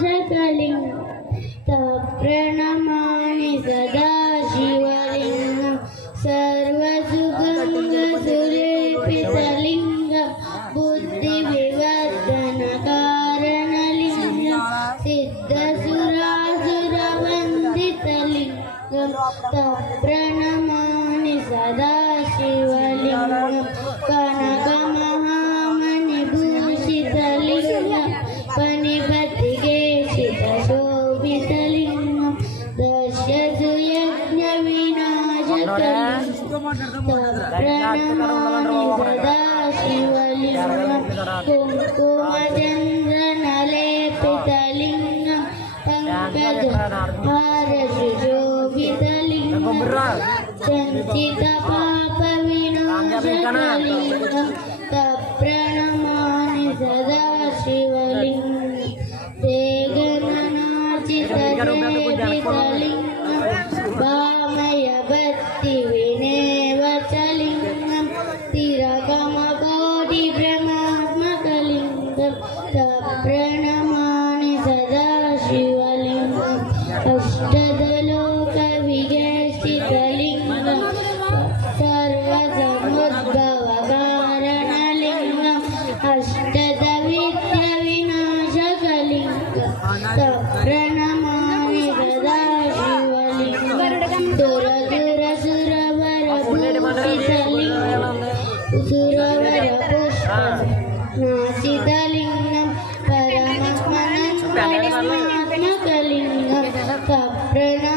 विनाशकलिङ्गं तप्रणमामि सदा शिवलिङ्गं सर्वसुगन्धसुलेपितलिङ्गं बुद्धिविवर्धनकारणलिङ्गं सिद्धसुरासुरवन्दितलिङ्गं तप्रणमामि सदा शिवलिङ्गं कनकमहामणिभूषितलिङ्गं फणिपतिकेशितशोभितलिङ्गं दश्यसु यज्ञविनाशकलिङ्गं तप्रणमामि सदा शिवलिङ्गं कुङ्कुमचन्द्रनलेपितलिङ्गं पङ्कजहारशुशोभितलिङ्गं सञ्चितपापविनाशकलिङ्गं तप्रणमामि सदा शिवलिङ्गं तेगमनाचितलेपितलिङ्गं वामयभक्तिविनेवचलिङ्गं तिरकमकोटिब्रह्मात्मकलिङ्गं तप्रणमामि सदा शिवलिङ्गम् अष्टदलोकविगर्षितलिङ्गं सर्वसमुद्भवकारणलिङ्गम् अष्टदविद्यविनाशकलिङ्गं तप्रणमामि सदा शिवलिङ्गं सुरसुरवरभूषितलिङ्गं सुरवरपुष्पनासितलिङ्गं परमात्मनन्दात्मकलिङ्गं तप्रणमामि